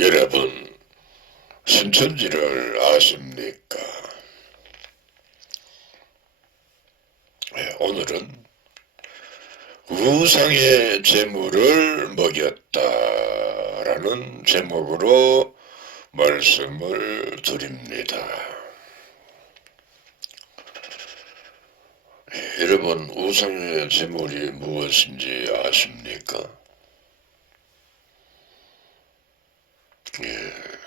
여러분, 신천지를 아십니까? 오늘은 우상의 재물을 먹였다라는 제목으로 말씀을 드립니다. 여러분, 우상의 재물이 무엇인지 아십니까?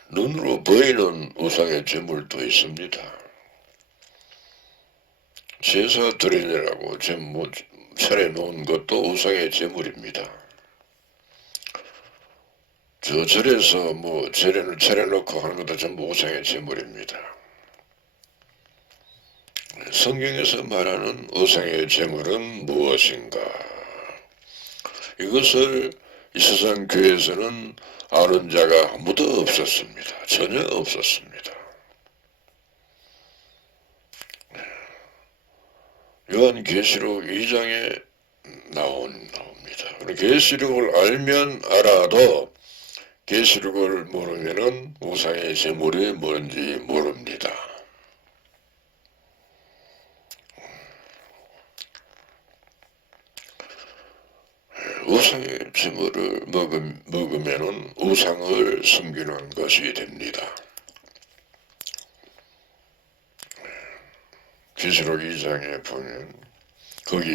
눈으로 보이는 우상의 재물도 있습니다. 제사 드리느라고 차려놓은 것도 우상의 재물입니다. 저 절에서 재련을 차려놓고 하는 것도 전부 우상의 재물입니다. 성경에서 말하는 우상의 재물은 무엇인가? 이것을 이 세상 교회에서는 아는 자가 아무도 없었습니다. 전혀 없었습니다. 요한계시록 2장에 나옵니다. 계시록을 알면 알아도 계시록을 모르면은 우상의 재물이 뭔지 모릅니다. 우상의 재물을 먹으면은 우상을 섬기는 것이 됩니다. 계시록 2장에 보면 거기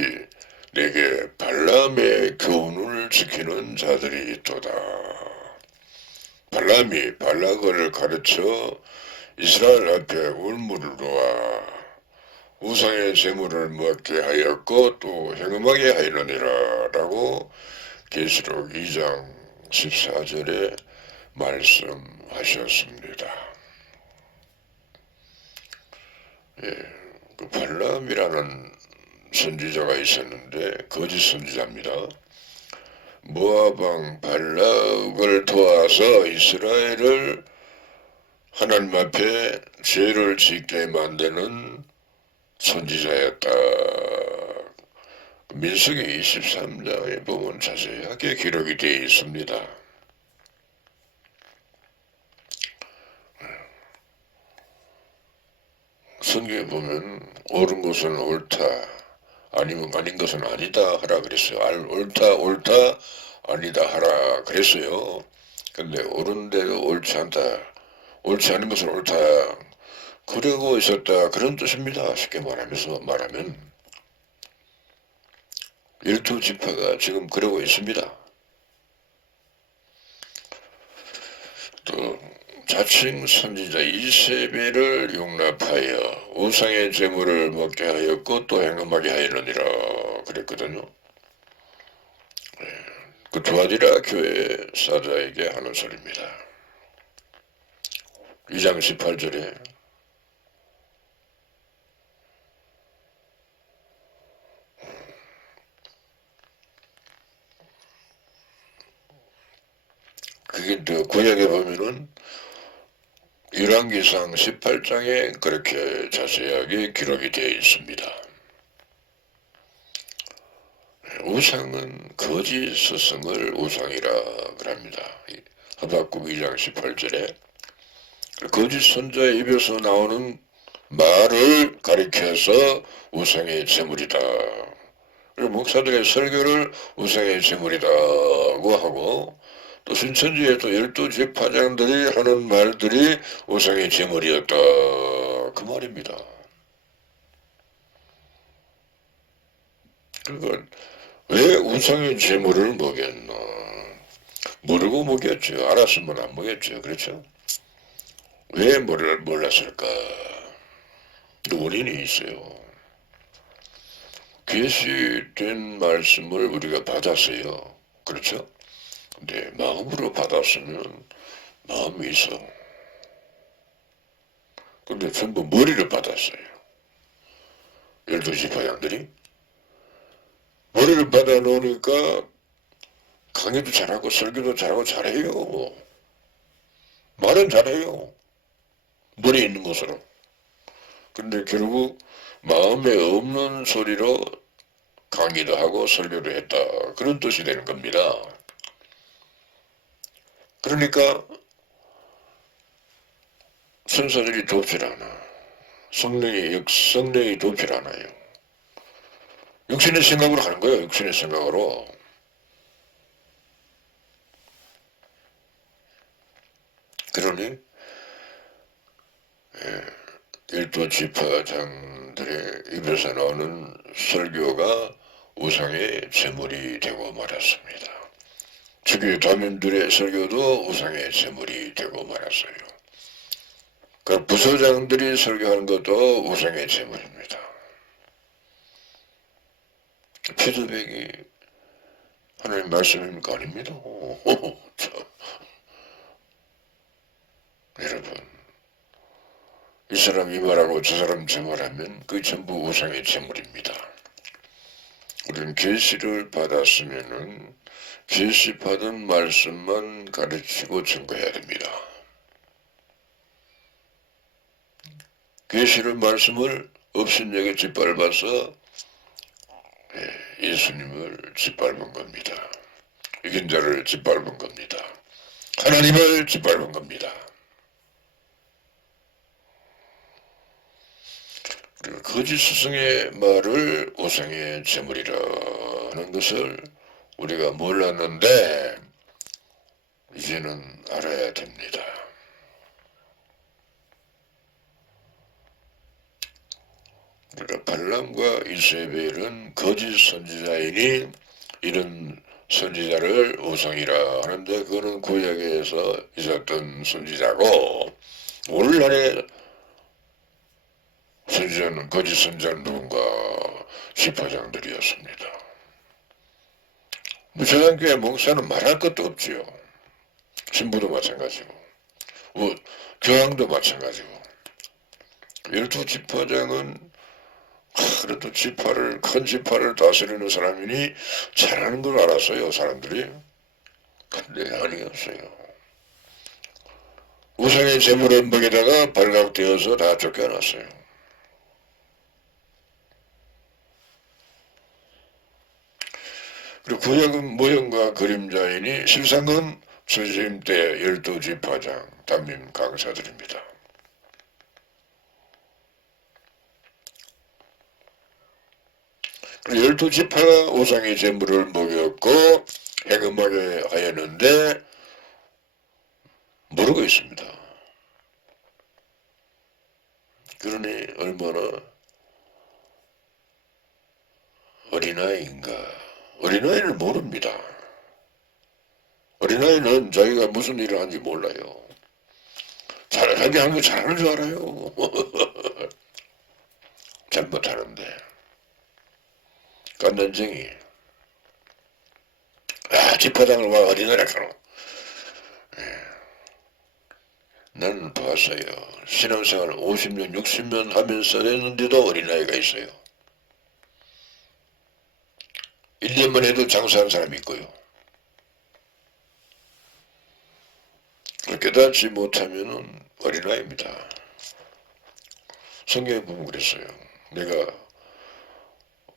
내게 발람의 교훈을 지키는 자들이 있도다. 발람이 발락을 가르쳐 이스라엘 앞에 울무를 놓아 우상의 재물을 먹게 하였고 또 행음하게 하였느니라 라고 계시록 2장 14절에 말씀하셨습니다. 그 발람이라는 선지자가 있었는데 거짓 선지자입니다. 모압 왕 발락을 도와서 이스라엘을 하나님 앞에 죄를 짓게 만드는 선지자였다. 민수기 23장에 보면 자세하게 기록이 되어 있습니다. 성경에 보면 옳은 것은 옳다, 아니면 아닌 것은 아니다 하라 그랬어요. 옳다 아니다 하라 그랬어요. 근데 옳은데도 옳지 않다, 옳지 않은 것은 옳다, 그러고 있었다, 그런 뜻입니다. 쉽게 말하면 12지파가 지금 그러고 있습니다. 또 자칭 선지자 이세벨을 용납하여 우상의 재물을 먹게 하였고 또 행음하게 하였느니라 그랬거든요. 그 두아디라 교회 사자에게 하는 소리입니다. 2장 18절에 그게 또 구약에 보면은 열왕기상 18장에 그렇게 자세하게 기록이 되어 있습니다. 우상은 거짓 스승을 우상이라 그럽니다. 하박국 2장 18절에 거짓 선자의 입에서 나오는 말을 가리켜서 우상의 제물이다. 목사들의 설교를 우상의 제물이라고 하고 또 신천지에 또 12지파장들이 하는 말들이 우상의 제물이었다. 그 말입니다. 그러니까 왜 우상의 제물을 먹였나? 모르고 먹였죠. 알았으면 안 먹였죠. 그렇죠? 왜 몰랐을까? 원인이 있어요. 계시된 말씀을 우리가 받았어요. 그렇죠? 근데 마음으로 받았으면 마음이 있어. 근데 전부 머리를 받았어요. 12지파장들이. 머리를 받아 놓으니까 강의도 잘하고 설교도 잘하고 잘해요. 말은 잘해요. 머리에 있는 것으로. 근데 결국 마음에 없는 소리로 강의도 하고 설교도 했다. 그런 뜻이 되는 겁니다. 그러니까 천사들이 돕질 않아. 성령이 돕질 않아요. 육신의 생각으로 하는 거예요. 육신의 생각으로. 그러니 열두 지파장들의 입에서 나오는 설교가 우상의 제물이 되고 말았습니다. 주교 다민들의 설교도 우상의 제물이 되고 말았어요. 그 부서장들이 설교하는 것도 우상의 제물입니다. 피드백이 하나님 말씀입니까? 아닙니다. 여러분, 이 사람 이 말하고 저 사람 저 말하면 그게 전부 우상의 제물입니다. 우리는 계시를 받았으면은 계시 받은 말씀만 가르치고 증거해야 됩니다. 계시를 말씀을 업신여겨 짓밟아서 예수님을 짓밟은 겁니다. 이긴 자를 짓밟은 겁니다. 하나님을 짓밟은 겁니다. 그리고 거짓 스승의 말을 우상의 제물이라는 것을 우리가 몰랐는데 이제는 알아야 됩니다. 그러니까 발람과 이세벨은 거짓 선지자이니 이런 선지자를 우상이라 하는데 그거는 구약에서 있었던 선지자고 오늘날의 선지자는 거짓 선지자는 누군가 지파장들이었습니다. 저당교회 목사는 말할 것도 없지요. 신부도 마찬가지고 교황도 마찬가지고 열두 지파장은 그래도 큰 지파를 다스리는 사람이니 잘하는 걸 알았어요, 사람들이. 근데 아니었어요. 우상의 제물을 먹이다가 발각되어서 다 쫓겨났어요. 그리고 구약은 모형과 그림자이니 실상은 선생님 때 열두 지파장 담임 강사들입니다. 열두 지파가 우상의 제물을 먹였고 해금하게 하였는데 모르고 있습니다. 그러니 얼마나 어린아이인가. 어린아이를 모릅니다. 어린아이는 자기가 무슨 일을 하는지 몰라요. 자기 하는 거 잘하는 줄 알아요. 잘못하는데. 깐난쟁이. 지파장을 와 어린애라 카노. 나는 봤어요. 신앙생활 50년, 60년 하면서 했는데도 어린아이가 있어요. 1년만 해도 장사한 사람이 있고요. 깨닫지 못하면 어린아이입니다. 성경에 보면 그랬어요. 내가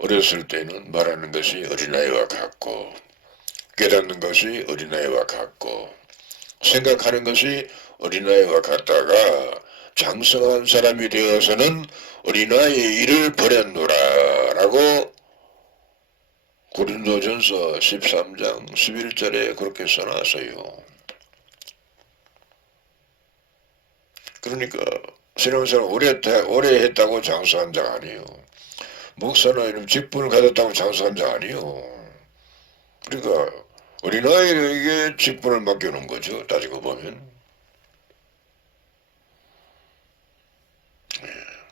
어렸을 때는 말하는 것이 어린아이와 같고 깨닫는 것이 어린아이와 같고 생각하는 것이 어린아이와 같다가 장성한 사람이 되어서는 어린아이의 일을 버렸노라 라고 고린도전서 13장 11절에 그렇게 써놨어요. 그러니까 신앙생활 오래 했다고 장성한 자가 아니에요. 목사나 이런 직분을 가졌다고 장성한 자가 아니에요. 그러니까 어린아이에게 직분을 맡겨놓은 거죠. 따지고 보면.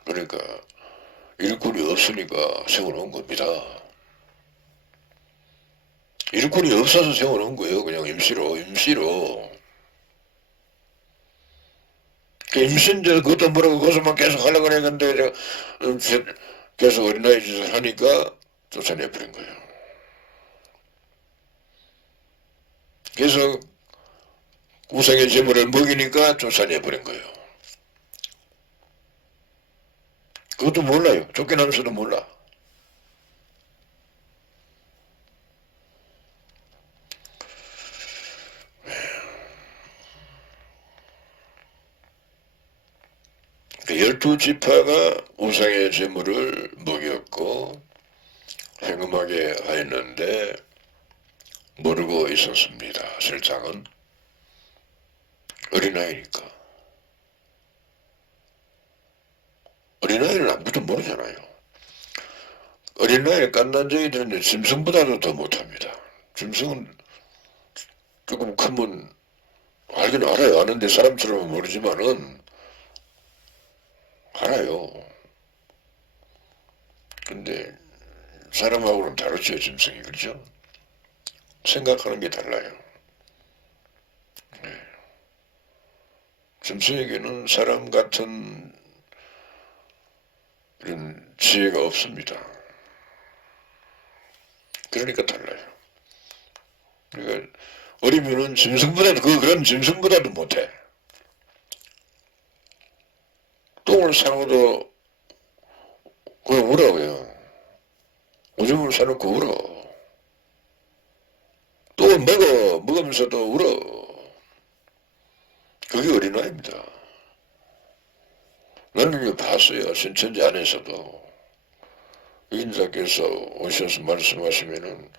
그러니까 일꾼이 없으니까 세워놓은 겁니다. 일꾼이 없어서 세워놓은 거예요. 그냥 임시로. 임신데 그것도 모르고 그것만 계속 하려고 그래. 근데 계속 어린아이 짓을 하니까 쫓아내버린 거예요. 계속 우상의 제물을 먹이니까 쫓아내버린 거예요. 그것도 몰라요. 쫓겨나면서도 몰라. 열두 지파가 우상의 제물을 먹였고 행음하게 하였는데 모르고 있었습니다. 실상은 어린아이니까. 어린아이는 아무것도 모르잖아요. 어린아이를 깐난쟁이 들었는데 짐승보다도 더 못합니다. 짐승은 조금 크면 알긴 알아요. 아는데 사람처럼 모르지만은 알아요. 근데 사람하고는 다르죠, 짐승이. 그렇죠? 생각하는 게 달라요. 네. 짐승에게는 사람 같은 이런 지혜가 없습니다. 그러니까 달라요. 그러니까 어리면은 짐승보다도 그런 짐승보다도 못해. 똥을 싸고도 그냥 울어요. 오줌을 싸놓고 울어. 똥을 먹으면서도 울어. 그게 어린아이입니다. 나는 이거 봤어요. 신천지 안에서도. 인사께서 오셔서 말씀하시면은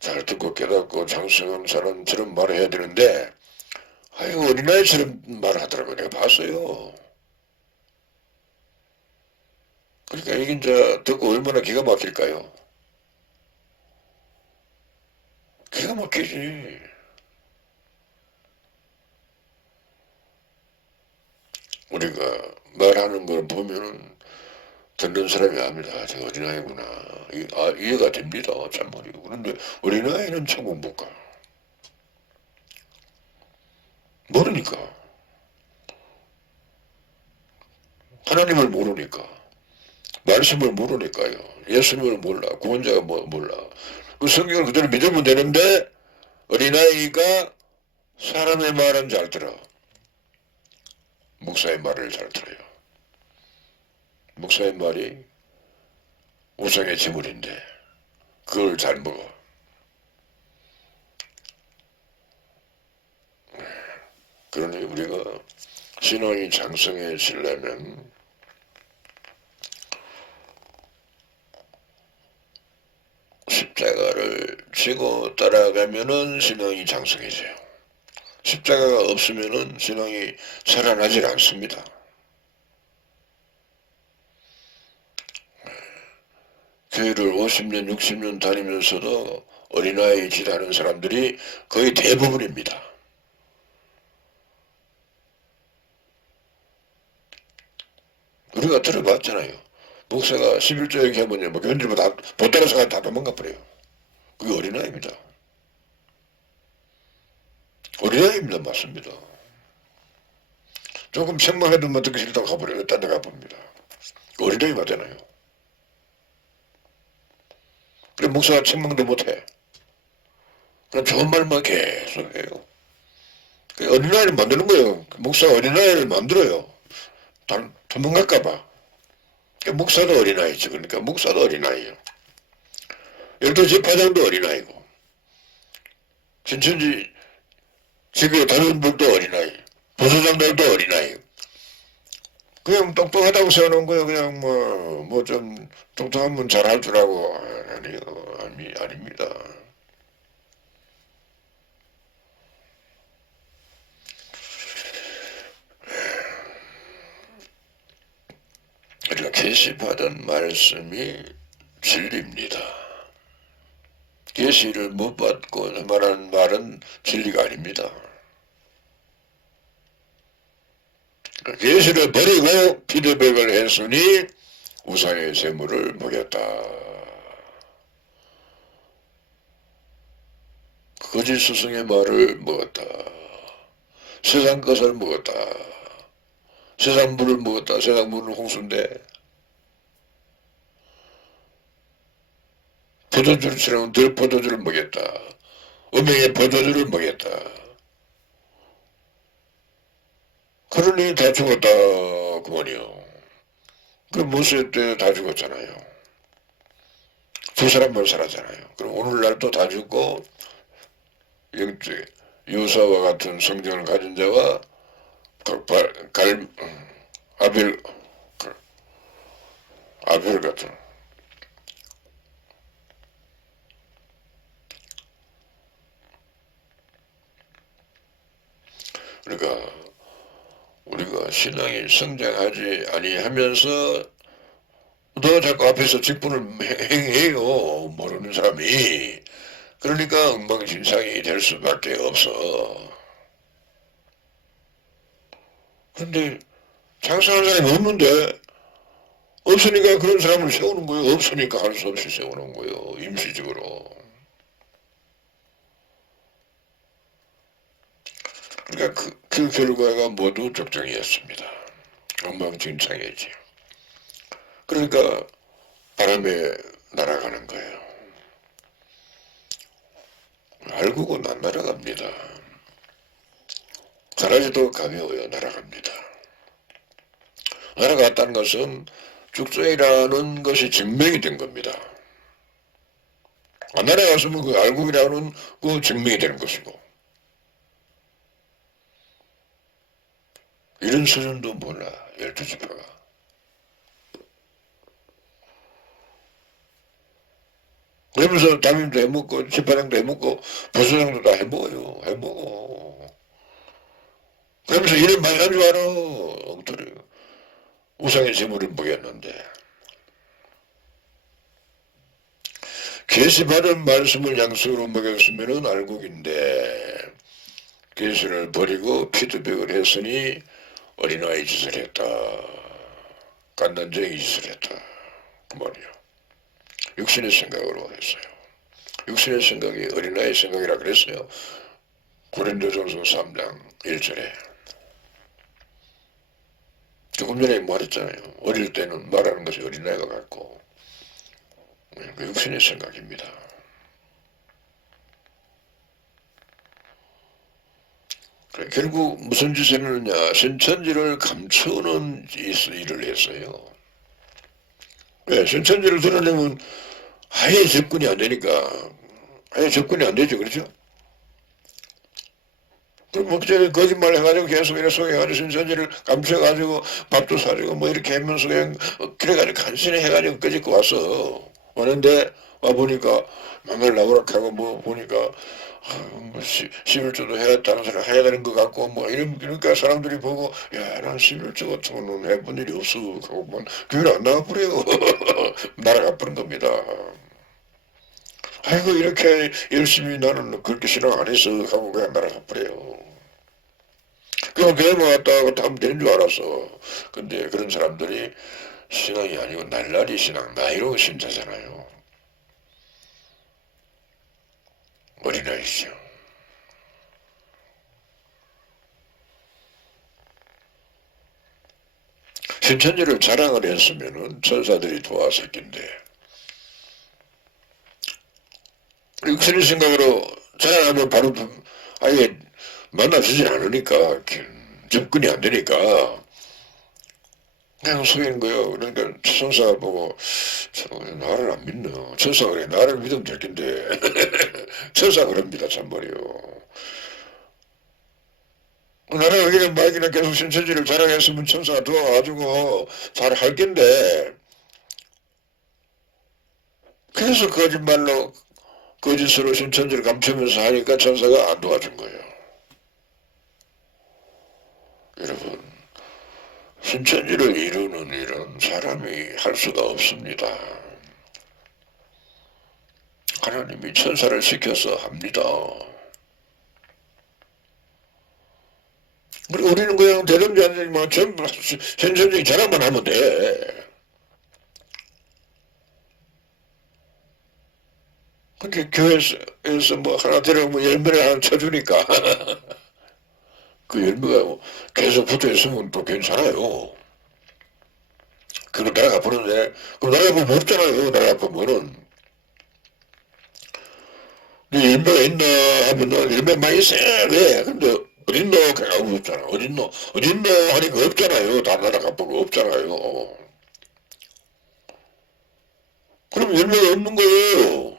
잘 듣고 깨닫고 장성한 사람처럼 말해야 되는데, 아유, 어린아이처럼 말하더라고요. 내가 봤어요. 그러니까 이게 이제 듣고 얼마나 기가 막힐까요? 기가 막히지. 우리가 말하는 걸 보면은 듣는 사람이 압니다. 저 어린아이구나. 이해가 됩니다. 참말이고. 그런데 어린아이는 천국 못 가. 모르니까. 하나님을 모르니까. 말씀을 모르니까요. 예수님을 몰라. 구원자가 몰라. 그 성경을 그대로 믿으면 되는데 어린아이가 사람의 말은 잘 들어. 목사의 말을 잘 들어요. 목사의 말이 우상의 제물인데 그걸 잘 먹어. 그러니 우리가 신앙이 장성해지려면 십자가를 지고 따라가면은 신앙이 장성해져요. 십자가가 없으면은 신앙이 살아나질 않습니다. 교회를 50년, 60년 다니면서도 어린아이 짓하는 사람들이 거의 대부분입니다. 우리가 들어봤잖아요. 목사가 11조 얘기 하면 뭐 교인들 못 따라서 다 도망가 버려요. 그게 어린아이입니다. 어린아이입니다. 맞습니다. 조금 책망해도 뭐 듣기 싫다고 가버려요. 딴 데 가봅니다. 어린아이 맞잖아요. 그래 목사가 책망도 못해. 그냥 좋은 말만 계속 해요. 어린아이를 만드는 거예요. 목사가 어린아이를 만들어요. 도망갈까봐. 목사도 어린아이죠. 그러니까 목사도 어린아이예요. 열두 지파장도 어린아이고 신천지 지금 다른 분도 어린아이, 부서장들도 어린아이. 그냥 똑똑하다고 세워놓은 거예요. 그냥 뭐 좀 똑똑하면 잘할 줄 알고. 아닙니다. 우리가 계시받은 말씀이 진리입니다. 계시를 못 받고 말하는 말은 진리가 아닙니다. 계시를 버리고 피드백을 했으니 우상의 제물을 먹였다. 거짓 스승의 말을 먹었다. 세상 것을 먹었다. 세상 물을 먹었다. 세상 물은 홍수인데 포도주처럼 덜 포도주를 먹였다. 음행의 포도주를 먹였다. 그러니 다 죽었다 그만이요. 그 모세 때 다 죽었잖아요. 두 사람만 살았잖아요. 그럼 오늘날도 다 죽고 영적 요사와 같은 성경을 가진 자와 아벨 아벨 같은. 그러니까 우리가 신앙이 성장하지 아니하면서 너 자꾸 앞에서 직분을 행해요. 모르는 사람이. 그러니까 엉망진창이 될 수밖에 없어. 근데 장사하는 사람이 없는데 없으니까 그런 사람을 세우는 거예요. 없으니까 할 수 없이 세우는 거예요. 임시적으로. 그러니까 그 결과가 모두 적정이었습니다. 엉망진창이지. 그러니까 바람에 날아가는 거예요. 알고고 난 날아갑니다. 가라지도 가벼워요. 날아갑니다. 날아갔다는 것은 죽성이라는 것이 증명이 된 겁니다. 안 날아갔으면 그 알곡이라는 그 증명이 되는 것이고. 이런 수준도 몰라. 12지파가. 그러면서 담임도 해먹고 집사장도 해먹고 부사장도 다 해먹어요. 해먹어. 그러면서 이런 많이 한 줄 알아. 엉터리. 우상의 제물을 먹였는데. 계시받은 말씀을 양식으로 먹였으면 알곡인데 계시를 버리고 피드백을 했으니 어린아이 짓을 했다. 깐난쟁이 짓을 했다. 그 말이요. 육신의 생각으로 했어요. 육신의 생각이 어린아이 생각이라 그랬어요. 고린도전서 3장 1절에. 조금 전에 말했잖아요. 어릴 때는 말하는 것이 어린아이가 같고 그 육신의 생각입니다. 결국 무슨 짓을 했느냐. 신천지를 감추는 일을 했어요. 네, 신천지를 드러내면 아예 접근이 안 되니까 아예 접근이 안 되죠. 그렇죠? 그럼 목적이 거짓말 해가지고 계속 이렇게 속여가지고 신천지를 감춰가지고 밥도 사주고 뭐 이렇게 하면서 그냥 그래가지고 간신히 해가지고 끄집고 왔어. 왔는데 와보니까 망할 나오락하고 뭐 보니까 뭐 11조도 해야 다른 사람 해야 되는 것 같고 뭐 이런 그러니까 사람들이 보고 야 난 11조 같은 거는 해본 일이 없어 하고 뭐 교회를 안 나가버려요. 날아가 버린 겁니다. 아이고 이렇게 열심히 나는 그렇게 신앙 안 했어 하고 그냥 날아가 버려요. 그럼 교회 왔다 하면 되는 줄 알았어. 근데 그런 사람들이 신앙이 아니고 날라리 신앙, 나이로 신자잖아요. 어린아이죠. 신천지를 자랑을 했으면은 천사들이 도왔을 텐데 육신의 생각으로 자랑하면 바로 아예 만나주질 않으니까 접근이 안 되니까 그냥 속이는 거예요. 그러니까 천사가 보고 나를 안 믿노. 천사가 그래. 나를 믿으면 될 텐데 천사가 그럽니다. 참말이요. 나는 여기는 마이크나 계속 신천지를 자랑했으면 천사가 도와가지고 잘 할 텐데 그래서 거짓말로 거짓으로 신천지를 감추면서 하니까 천사가 안 도와준 거예요. 여러분 신천지를 이루는 일은 사람이 할 수가 없습니다. 하나님이 천사를 시켜서 합니다. 그리고 우리는 그냥 대동자들만 전부 신천지 자랑만 하면 돼. 근데 교회에서 뭐 하나 데려오면 열매를 하나 쳐주니까 그 열매가 계속 붙어있으면 또 괜찮아요. 그거 날아가 버는데 그럼 날아가 보면 없잖아요. 날아가 보면은 열매가 있나 하면은 열매 많이 있어요. 그래. 근데 어딨노? 그냥 없잖아. 어딨노? 하니까 없잖아요. 다 날아가 보고 없잖아요. 그럼 열매가 없는 거예요.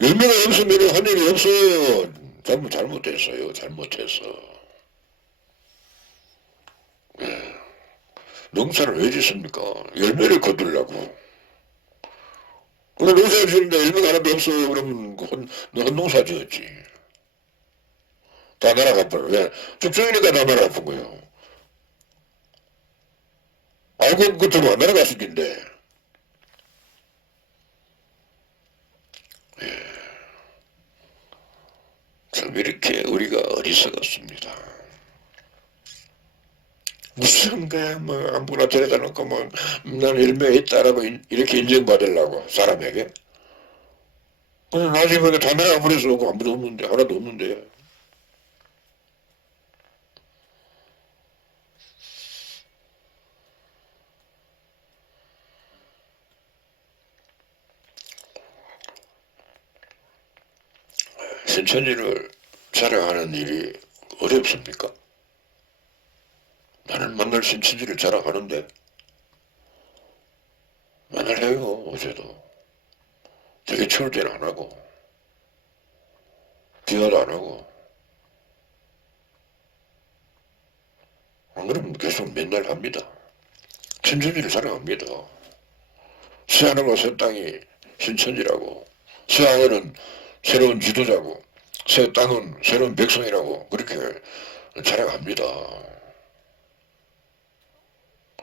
열매가 없으면 한 일이 없어요. 잘못했어요. 잘못해서. 예. 농사를 왜 짓습니까? 열매를 거두려고. 그래, 농사 지는데 열매가 하나도 없어. 그러면 너 헛농사 지었지. 다 날아가버려. 왜? 쭉쭉이니까 다 날아가본 거예요. 알고 끝으로 안 날아갔을 텐데. 참 이렇게 우리가 어리석었습니다. 무슨 뭐 아무거나 데려다 놓고 뭐 나는 열매가 있다라고 이렇게 인정받으려고 사람에게. 나중에 보니까 다 날아가 버려서 아무도 없는데 하나도 없는데. 신천지를 자랑하는 일이 어렵습니까? 나는 맨날 신천지를 자랑하는데 맨날 해요. 어제도 되게 추울 때는 안 하고 비와도 안 하고 안 그러면 계속 맨날 합니다. 신천지를 자랑합니다. 새하늘과 새 땅이 신천지라고, 새하늘은 새로운 지도자고 새 땅은 새로운 백성이라고 그렇게 자랑합니다.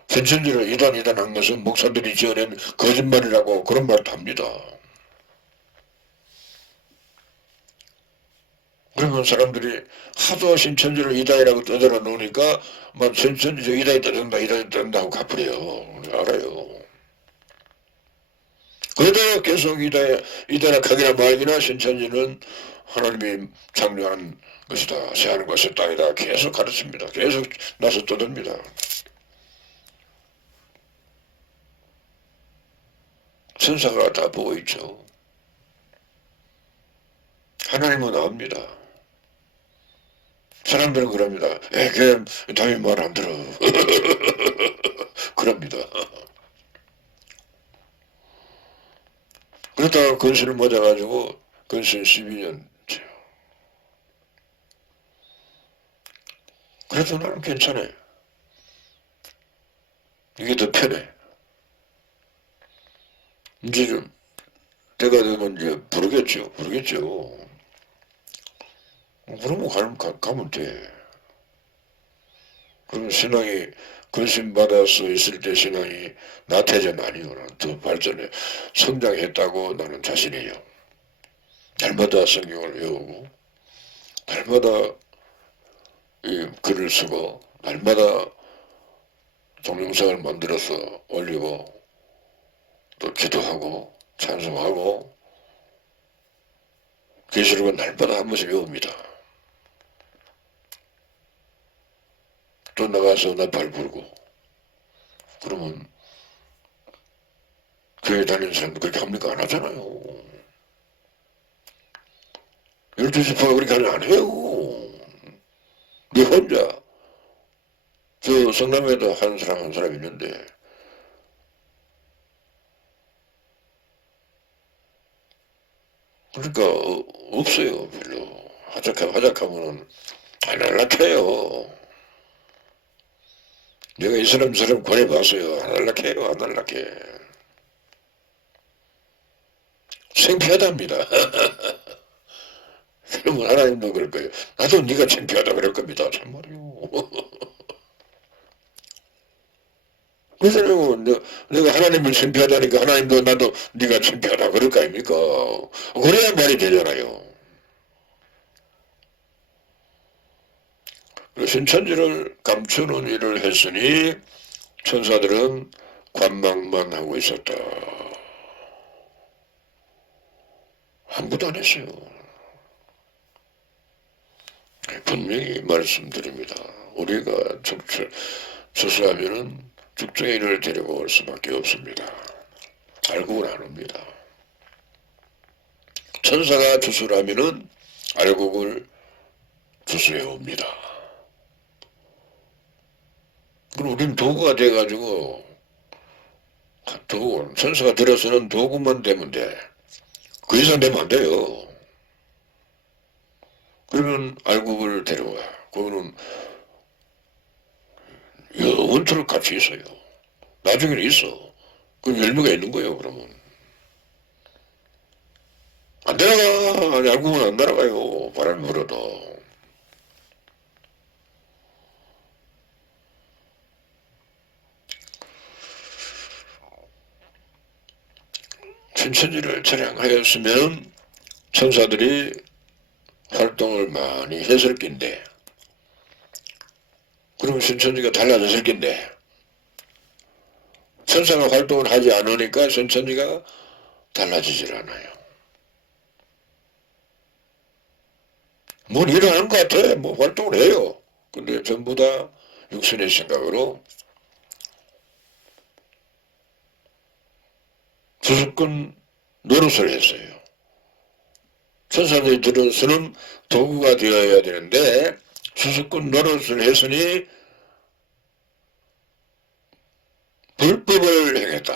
신천지를 이단한 것은 목사들이 지어낸 거짓말이라고 그런 말도 합니다. 그러면 사람들이 하도 신천지를 이단이라고 떠들어 놓으니까 막 신천지 이단이 떠든다 이단이 떠든다 하고 갚으래요. 알아요. 그래도 계속 이단의 각이나 말기나 신천지는 하나님이 창조한 것이다. 새하늘과 새 땅이다. 계속 가르칩니다. 계속 나서 떠듭니다. 천사가 다 보고 있죠. 하나님은 압니다. 사람들은 그럽니다. 그냥 담임 말 안 들어. 그럽니다. 그러다가 건신을 맞아가지고 건신 12년 그래도 나는 괜찮아요. 이게 더 편해. 이제 좀 때가 되면 이제 부르겠죠. 그러면 가면 돼. 그럼 신앙이 근신받아서 있을 때 신앙이 나태전 아니고 더 발전해 성장했다고 나는 자신해요. 날마다 성경을 외우고 날마다 이 글을 쓰고 날마다 동영상을 만들어서 올리고 또 기도하고 찬송하고 계시록은 날마다 한 번씩 외웁니다. 또 나가서 나팔 불고 그러면 교회 다니는 사람도 그렇게 합니까? 안 하잖아요. 12시파가 그렇게 안 해요. 네 혼자 저 성남에도 한 사람 있는데 그러니까 없어요. 별로 하작하면은 안 연락해요. 내가 이 사람 권해봤어요. 안 연락해요. 안 연락해. 창피하답니다. 그러면 하나님도 그럴 거예요. 나도 네가 창피하다 그럴 겁니다. 참말이요. 그래서 내가 하나님을 창피하다니까 하나님도 나도 네가 창피하다 그럴 거 아닙니까? 그래야 말이 되잖아요. 신천지를 감추는 일을 했으니 천사들은 관망만 하고 있었다. 아무것도 안 했어요. 분명히 말씀드립니다. 우리가 추수하면은 죽정이를 데리고 올 수밖에 없습니다. 알곡은 안 옵니다. 천사가 추수를 하면은 알곡을 추수해 옵니다. 그럼 우리는 도구가 돼가지고 천사가 들어서는 도구만 되면 돼. 그 이상 되면 안 돼요. 그러면 알곡을 데려와. 그거는 영원토록 같이 있어요. 나중에는 있어. 그럼 열매가 있는 거예요. 그러면 안 날아가. 알고는 안 날아가요. 바람이 불어도. 신천지를 찬양하였으면 천사들이 활동을 많이 했을 낀데, 그러면 신천지가 달라졌을 낀데, 천사가 활동을 하지 않으니까 신천지가 달라지질 않아요. 뭘 일하는 것 같아. 뭐 활동을 해요. 근데 전부 다 육신의 생각으로 수습권 노릇을 했어요. 천사들이 들은 수는 도구가 되어야 되는데 수습권 노릇을 했으니 불법을 행했다.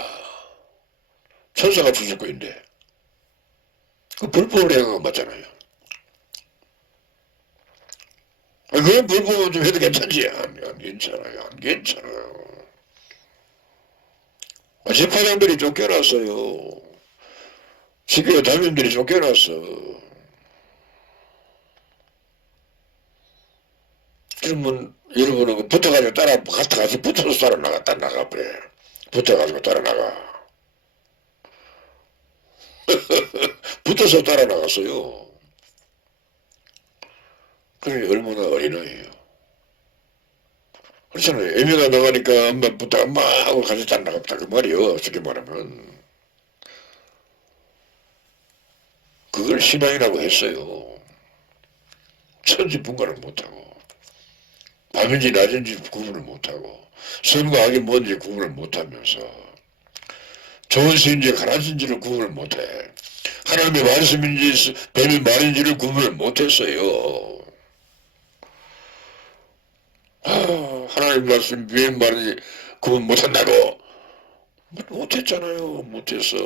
천사가 수습권인데 그 불법을 행한 건 맞잖아요. 그런 불법은 좀 해도 괜찮지. 안 괜찮아요. 안 괜찮아요. 재판장들이 쫓겨났어요. 지교회 담임들이 쫓겨났어. 그러면 여러분은 붙어가지고 같이 붙어서 따라 나갔다 나가버려. 붙어가지고 따라 나가. 붙어서 따라 나갔어요. 그게 얼마나 어린아이예요. 그렇잖아요. 애미가 나가니까 엄마 붙어 엄마 하고 같이 따라 나갔다 그 말이요. 쉽게 말하면. 그걸 신앙이라고 했어요. 천지분간을 못하고 밤인지 낮인지 구분을 못하고 선과 악이 뭔지 구분을 못하면서 좋은 시인지 가라진 신지를 구분을 못해. 하나님의 말씀인지 뱀의 말인지를 구분을 못했어요. 하나님 말씀 뱀의 말인지 구분 못한다고? 못했잖아요. 못했어.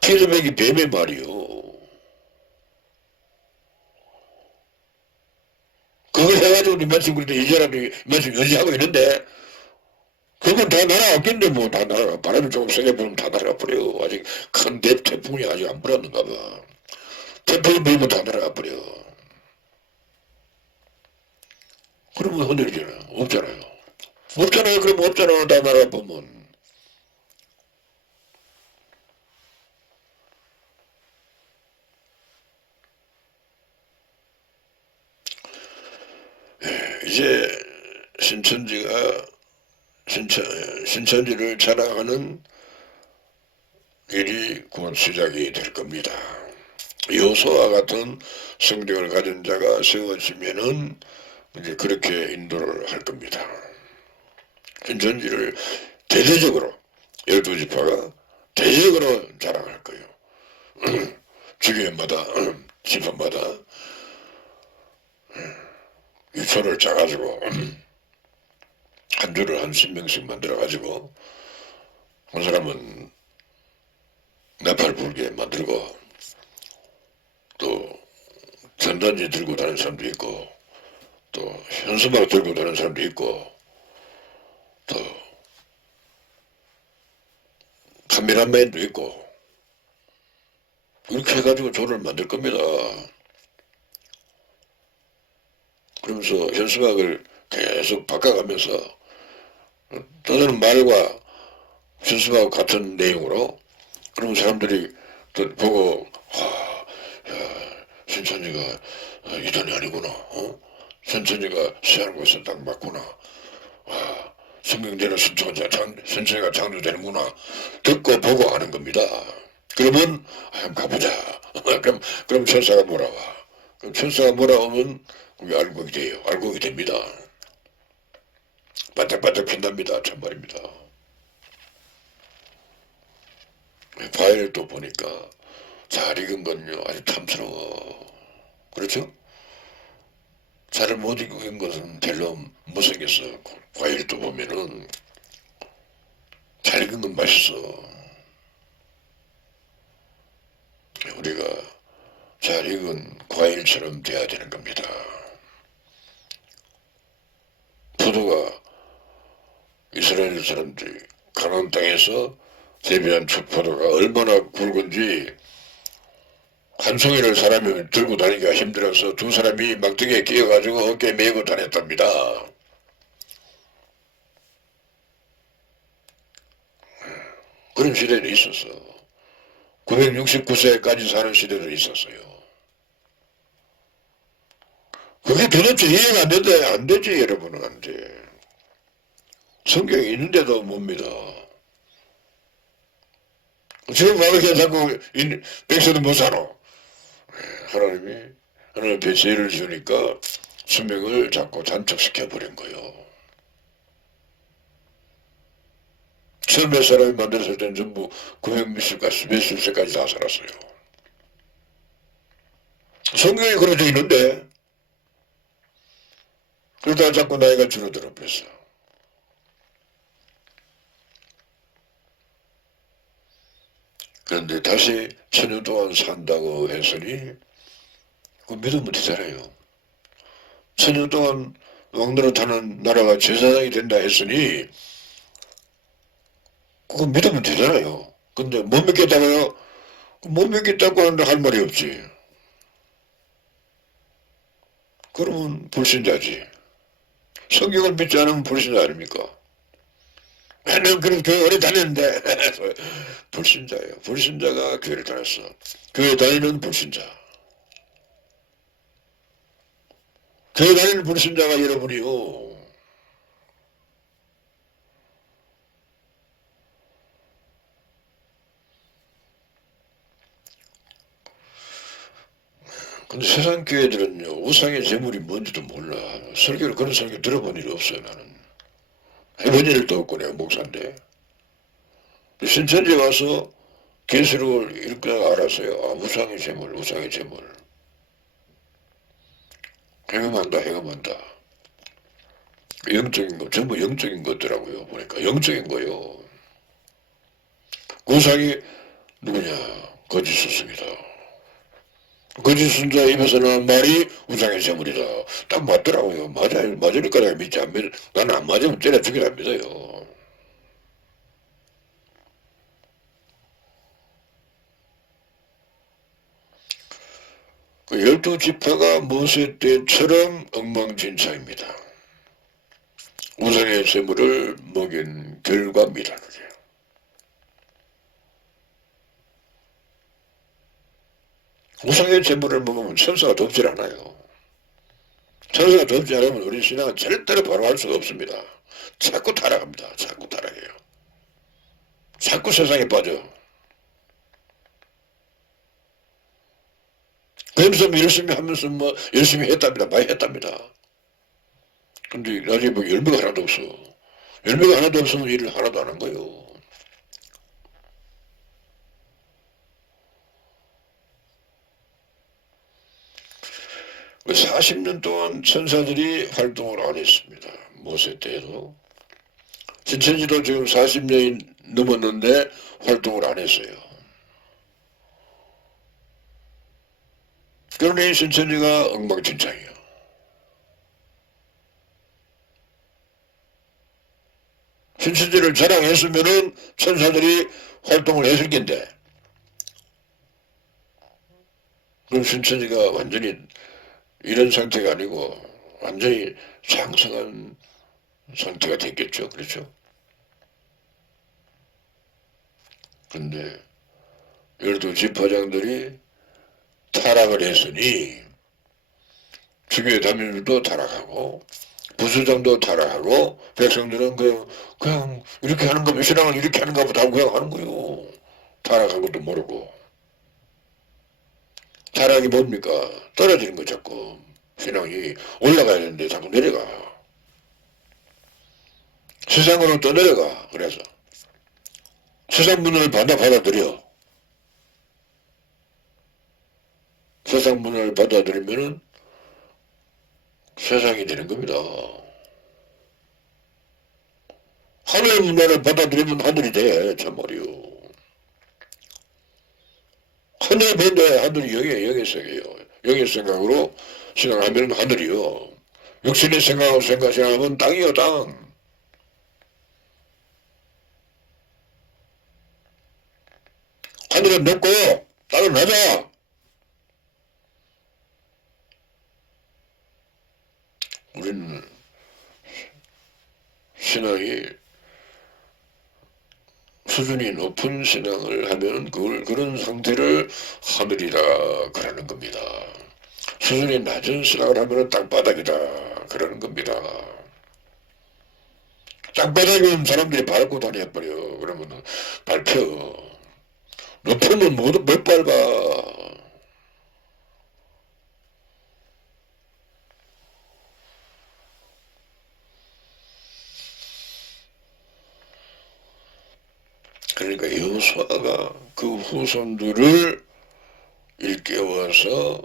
피드백이 뱀의 말이요. 그걸 해가지고 이만큼 그래도 이 사람이 이만큼 연시하고 있는데 그건 다 날아갔겠네. 뭐 다 날아가. 바람이 조금 세게 불면 다 날아가 버려. 아직 큰 태풍이 아직 안 불었는가 봐. 태풍이 불면 다 날아가 버려. 그러면 흔들리잖아요. 없잖아요. 없잖아요. 그럼 없잖아요. 다 날아가 보면. 이제 신천지가 신천지를 자랑하는 일이 곧 시작이 될 겁니다. 요소와 같은 성경을 가진 자가 세워지면은 이제 그렇게 인도를 할 겁니다. 신천지를 대대적으로 12지파가 대대적으로 자랑할 거예요. 주교회마다 지파마다 유초를 짜가지고 한 줄을 한 10명씩 만들어가지고 한 사람은 나팔 불게 만들고 또 전단지 들고 다니는 사람도 있고 또 현수막 들고 다니는 사람도 있고 또 카메라맨도 있고 이렇게 해가지고 조를 만들 겁니다. 그러면서 현수막을 계속 바꿔가면서 떠드는 말과 현수막 같은 내용으로 그러면 사람들이 또 보고 신천지가 이단이 아니구나. 신천지가 시하는 곳에 딱 맞구나. 성경대로 신천지가 창조되는구나. 듣고 보고 하는 겁니다. 그러면 한번 가보자. 그럼 천사가 몰아와. 그럼 천사가 몰아오면 알곡이 돼요. 알곡이 됩니다. 반짝반짝 빛납니다. 참말입니다. 파일을 또 보니까 잘 익은 건요 아주 탐스러워. 그렇죠? 잘 못 익은 것은 별로 못생겼어. 과일 또 보면은 잘 익은 건 맛있어. 우리가 잘 익은 과일처럼 돼야 되는 겁니다. 이스라엘 사람들이 가나안 땅에서 재배한 추포도가 얼마나 굵은지 한 송이를 사람이 들고 다니기가 힘들어서 두 사람이 막대기에 끼어가지고 어깨에 메고 다녔답니다. 그런 시대는 있었어. 969세까지 사는 시대도 있었어요. 그게 도대체 이해가 안 된다. 안 되지, 여러분은 안 돼. 성경이 있는데도 못 믿어. 지금 왜 이렇게 자꾸 백성은 못 살아? 하나님 앞에 죄를 지으니까 수명을 자꾸 단축시켜버린 거예요. 처음에 사람이 만들었을 때는 전부 900몇 세까지 다 살았어요. 성경에 그려져 있는데 그러다가 자꾸 나이가 줄어들어 버렸어. 그런데 다시 1000년 동안 산다고 했으니 그 믿으면 되잖아요. 1000년 동안 왕노릇하는 나라가 제사장이 된다 했으니 그거 믿으면 되잖아요. 근데 못 믿겠다고요? 못 믿겠다고 하는데 할 말이 없지. 그러면 불신자지. 성경을 믿지 않으면 불신자 아닙니까? 나는 그런 교회 오래 다녔는데 불신자예요. 불신자가 교회를 다녔어. 교회 다니는 불신자. 교회 다니는 불신자가 여러분이요. 근데 세상 교회들은요, 우상의 제물이 뭔지도 몰라. 설교를, 그런 설교 들어본 일이 없어요, 나는. 해본 일도 없고, 내가 목사인데. 신천지에 와서 계시록을 읽다가 알았어요. 아, 우상의 제물, 우상의 제물. 해금한다, 해금한다. 영적인 거, 전부 영적인 것더라고요. 보니까 영적인 거요. 우상이 누구냐? 거짓 스승이다. 거짓 선자 입에서 나온 말이 우상의 제물이다. 딱 맞더라고요. 맞으니까 내가 믿지 안 믿어. 나는 안 맞으면 때려 죽이라 믿어요. 그 12지파가 모세 때처럼 엉망진창입니다. 우상의 제물을 먹인 결과입니다. 우상의 제물을 먹으면 천사가 덥질 않아요. 천사가 덥지 않으면 우리 신앙은 절대로 바로 할 수가 없습니다. 자꾸 타락합니다. 자꾸 타락해요. 자꾸 세상에 빠져. 그러면서 열심히 하면서 열심히 했답니다. 많이 했답니다. 근데 나중에 열매가 하나도 없어. 열매가 하나도 없으면 일을 하나도 안 한 거예요. 그 40년 동안 천사들이 활동을 안 했습니다. 모세 때에도. 신천지도 지금 40년이 넘었는데 활동을 안 했어요. 그러니 신천지가 엉망진창이에요. 신천지를 자랑했으면은 천사들이 활동을 했을 텐데. 그럼 신천지가 완전히 이런 상태가 아니고 완전히 상승한 상태가 됐겠죠. 그렇죠? 근데 12지파장들이 타락을 했으니 주교회 담임들도 타락하고 부수장도 타락하고 백성들은 그냥 이렇게 하는 거면 신앙을 이렇게 하는가 보다 하고 그냥 하는 거요. 타락한 것도 모르고. 타락이 뭡니까? 떨어지는 거 자꾸. 신앙이 올라가야 되는데 자꾸 내려가. 세상으로 떠내려가. 그래서 세상 문화를 받아들여. 세상 문화를 받아들이면은 세상이 되는 겁니다. 하늘 문화를 받아들이면 하늘이 돼. 참말이요. 하늘이 뭔데? 하늘이 영의 세계예요. 영의 생각으로 생각하면 하늘이요. 육신의 생각하고 생각하면 땅이요, 땅. 하늘은 높고 땅은 낮아. 우리는 신앙이 수준이 높은 신앙을 하면 그런 상태를 하늘이다 그러는 겁니다. 수준이 낮은 신앙을 하면 땅바닥이다 그러는 겁니다. 땅바닥은 사람들이 밟고 다녀버려. 그러면 밟혀. 높으면 못 밟아. 그러니까 여호수아가 그 후손들을 일깨워서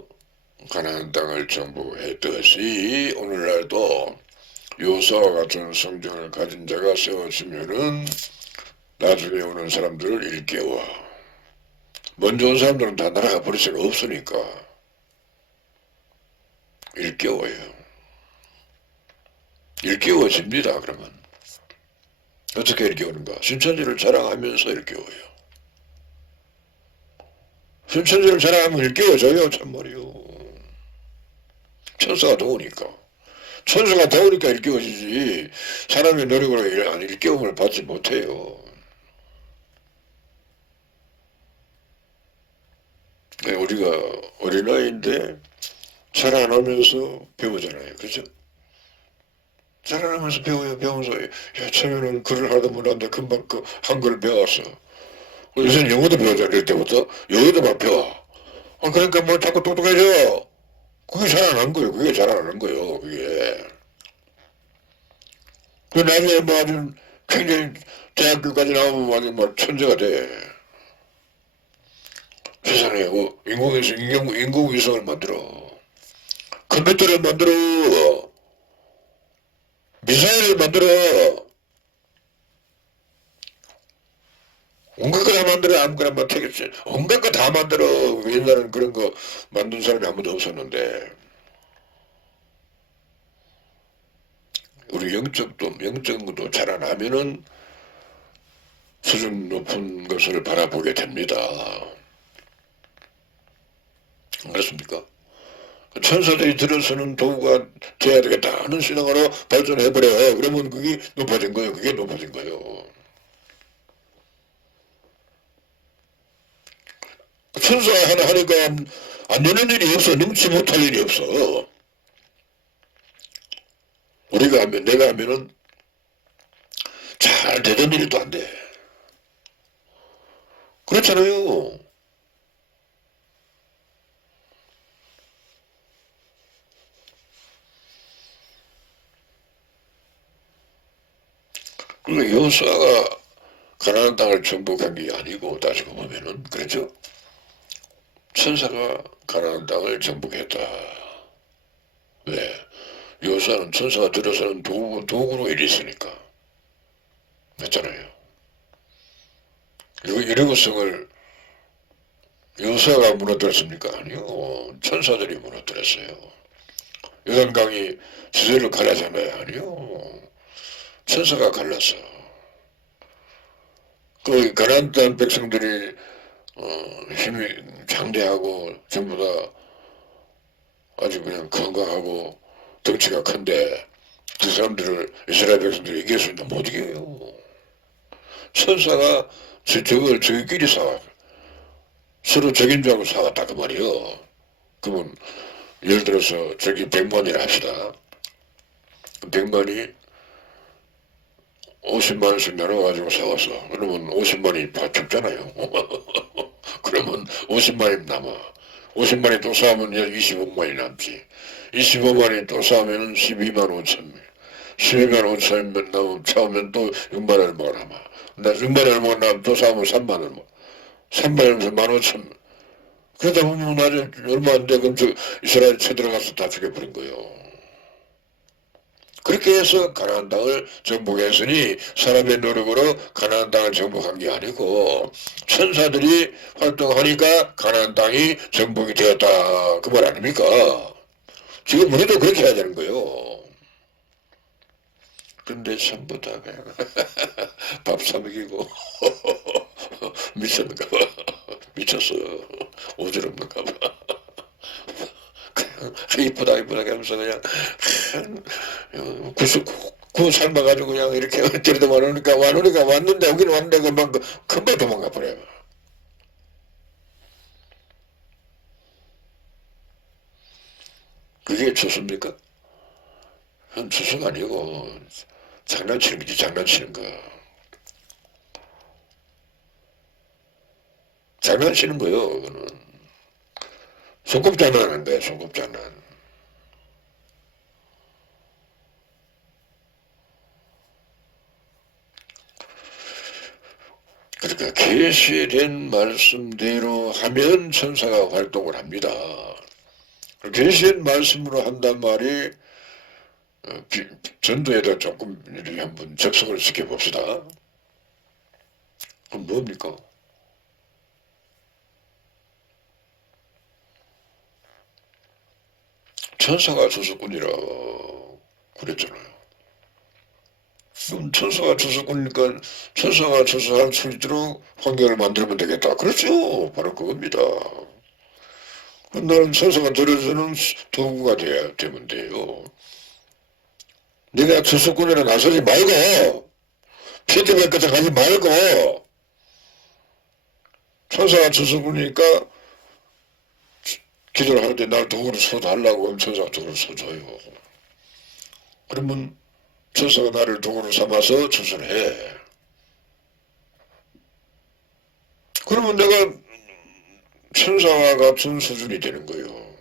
가나안 땅을 정복했듯이 오늘날도 여호수아와 같은 성경을 가진 자가 세워지면은 나중에 오는 사람들을 일깨워. 먼저 온 사람들은 다 날아가 버릴 수가 없으니까 일깨워요. 일깨워집니다. 그러면 어떻게 일깨우는가? 신천지를 자랑하면서 일깨워요. 신천지를 자랑하면 일깨워져요. 참말이요. 천사가 더우니까. 천사가 더우니까 일깨워지지 사람의 노력으로 일깨움을 받지 못해요. 우리가 어린아이인데 자라나면서 배우잖아요. 그렇죠? 자라나면서 배워요. 배우면서 야 처음에는 글을 하다 못하는데 금방 그 한글을 배웠어. 요새는 영어도 배우잖아요. 이럴 때부터 영어도 막 배워. 그러니까 뭐 자꾸 똑똑해져. 그게 자라난 거예요. 그게 자라나는 거예요. 그게. 그 나중에 뭐 아주 굉장히 대학교까지 나오면 완전 뭐 천재가 돼. 세상에 인공위성을 만들어. 컴퓨터를 만들어. 미사일을 만들어. 온갖 거 다 만들어. 아무거나 만들겠지. 온갖 거 다 만들어. 옛날에는 그런 거 만든 사람이 아무도 없었는데. 우리 영적인 것도 자라나면은 수준 높은 것을 바라보게 됩니다. 그렇습니까? 천사들이 들어서는 도구가 돼야 되겠다 하는 신앙으로 발전해버려요. 그러면 그게 높아진 거예요. 그게 높아진 거예요. 천사 하나 하니까 안 되는 일이 없어. 능치 못할 일이 없어. 우리가 하면, 내가 하면은 잘 되던 일도 안 돼. 그렇잖아요. 그리고 여호수아가 가나안 땅을 정복한 게 아니고 따지고 보면은 그렇죠. 천사가 가나안 땅을 정복했다. 왜? 여호수아는 천사가 들어서는 도구로 일했으니까. 맞잖아요. 이러고성을 여호수아가 무너뜨렸습니까? 아니요. 천사들이 무너뜨렸어요. 요단강이 주제를 갈라잖아요. 아니요. 천사가 갈랐어. 그 가나안 땅 백성들이 힘이 장대하고 전부 다 아주 그냥 건강하고 덩치가 큰데 그 사람들을 이스라엘 백성들이 이길 수 있나 못 이겨요. 천사가 저희끼리 싸워. 서로 적인 줄 알고 싸웠다 그 말이요. 그러면 예를 들어서 저기 100만이라 합시다. 100만이 50만원씩 나눠가지고 싸웠어. 그러면 50만이 다 죽잖아요. 그러면 50만이 남아. 50만이 또 싸우면 25만이 남지. 25만이 또 싸우면 12만 5천. 12만 5천 남으면 싸우면 또 6만 얼마가 남아. 6만 얼마가 남으면 또 싸우면 3만 얼마. 3만 얼마 1만 5천. 그러다 보면 나중에 얼마 안 돼. 그럼 이스라엘 쳐들어가서 다 죽여버린 거예요. 그렇게 해서 가나안 땅을 정복했으니 사람의 노력으로 가나안 땅을 정복한 게 아니고 천사들이 활동하니까 가나안 땅이 정복이 되었다. 그 말 아닙니까? 지금 우리도 그렇게 해야 되는 거예요. 근데 전부 다 그냥 밥 사 먹이고 미쳤는가 봐. 미쳤어. 오지랖는가 봐. 그냥 이쁘다 이쁘다 하면서 그냥 구 삶아가지고 그냥 이렇게 어디로 와놓으니까 왔는데 여기는 왔는데 금방 도망가 버려. 그게 추수입니까? 그건 추수가 아니고 장난치는 거지, 장난치는 거. 장난치는 거요, 그거는. 손꼽장난하는 거야, 손꼽장난. 그러니까 계시된 말씀대로 하면 천사가 활동을 합니다. 계시된 말씀으로 한단 말이 전도에다 조금 이렇게 한번 접속을 시켜봅시다. 그럼 뭡니까? 천사가 주수꾼이라 그랬잖아요. 그럼 천사가 주수꾼이니까 천사가 주수할 수 있도록 환경을 만들면 되겠다. 그렇죠. 바로 그겁니다. 나는 천사가 들어주는 도구가 되면 돼요. 네가 주수꾼이라 나서지 말고 피드백 같은 거 하지 말고 천사가 주수꾼이니까 기도를 하는데 날 도구로 써달라고 하면 천사가 도구로 써줘요. 그러면 천사가 나를 도구로 삼아서 주수를 해. 그러면 내가 천사와 같은 수준이 되는 거예요.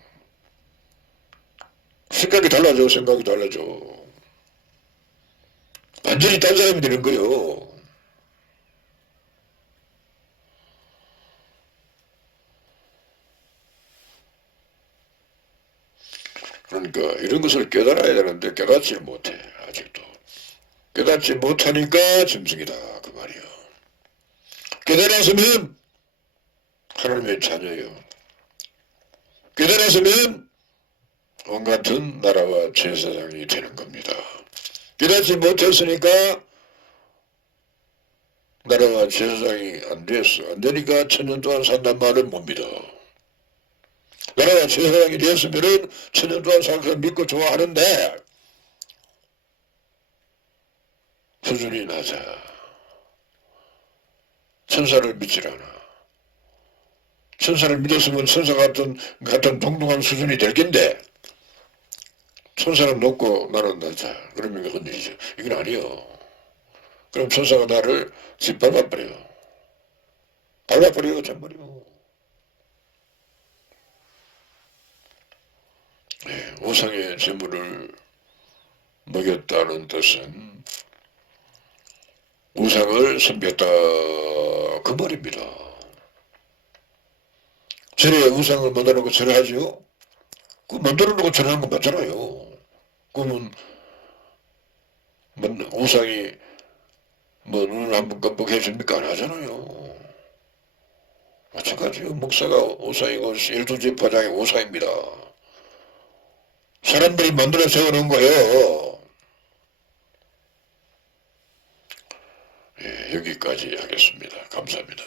생각이 달라져. 완전히 딴 사람이 되는 거예요. 그러니까 이런 것을 깨달아야 되는데 깨닫지 못해. 아직도. 깨닫지 못하니까 짐승이다. 그 말이야. 깨달았으면 하나님의 자녀예요. 깨달았으면 온같은 나라와 제사장이 되는 겁니다. 깨닫지 못했으니까 나라와 제사장이 안 됐어. 안 되니까 천년 동안 산단 말은 못 믿어. 나라와 제사장이 되었으면은 천년 동안 살고 믿고 좋아하는데 수준이 낮아. 천사를 믿질 않아. 천사를 믿었으면 천사 같은 동등한 수준이 될 텐데 천사는 높고 나는 낮아. 그러면 이건 일이죠. 이건 아니요. 그럼 천사가 나를 짓밟아버려. 밟아버려, 잔버려. 네, 우상의 제물을 먹였다는 뜻은 우상을 섬겼다 그 말입니다. 절에 우상을 만들어놓고 절하죠? 그 만들어놓고 절하는 건 맞잖아요. 그러면 우상이 뭐 눈을 한번 깜빡해줍니까? 안 하잖아요. 마찬가지요. 목사가 우상이고 일두제파장이 우상입니다. 사람들이 만들어 세워놓은 거예요. 예, 여기까지 하겠습니다. 감사합니다.